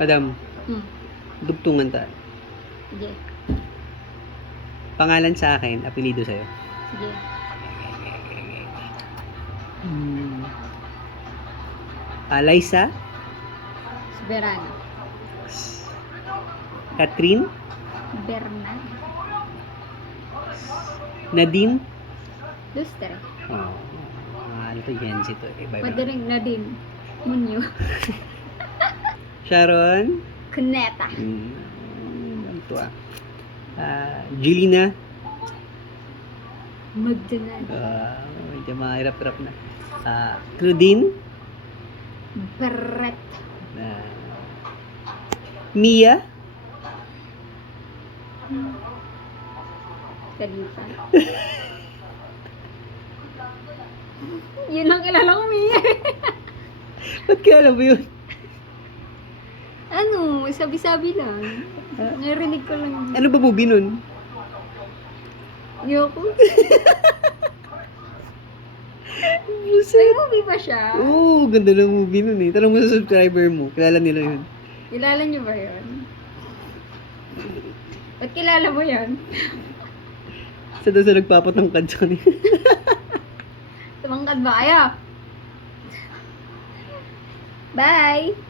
Madam, Hmm. dugtungan ta. Sige. Pangalan sa akin, apelido sa'yo. Sige. Liza, Soberano. Catherine, Bernal. Nadine. Lustre. Oh, ano to, Gen Z to. Iba-iba. Pwede rin Nadine. Munyo. Sharon. Cuneta. Ano to Julina. Magdanan. Medyo mahirap-hirap na. Claudine. Beret. Mia. Kalita. Yun lang kilala ko, Mia. Ba't kaya alam mo yun? Ano, sabi-sabi lang. Narinig ko lang. Ano ba movie nun? Yoko. Buset. May movie ba siya? Oo, ganda ng movie nun eh. Tanong mo sa subscriber mo. Kilala nila yun. Kilala niyo ba yun? Ba't kilala mo yun? Sa doon sa nagpapatangkad sa kanila. Tumangkad ba kayo? Bye!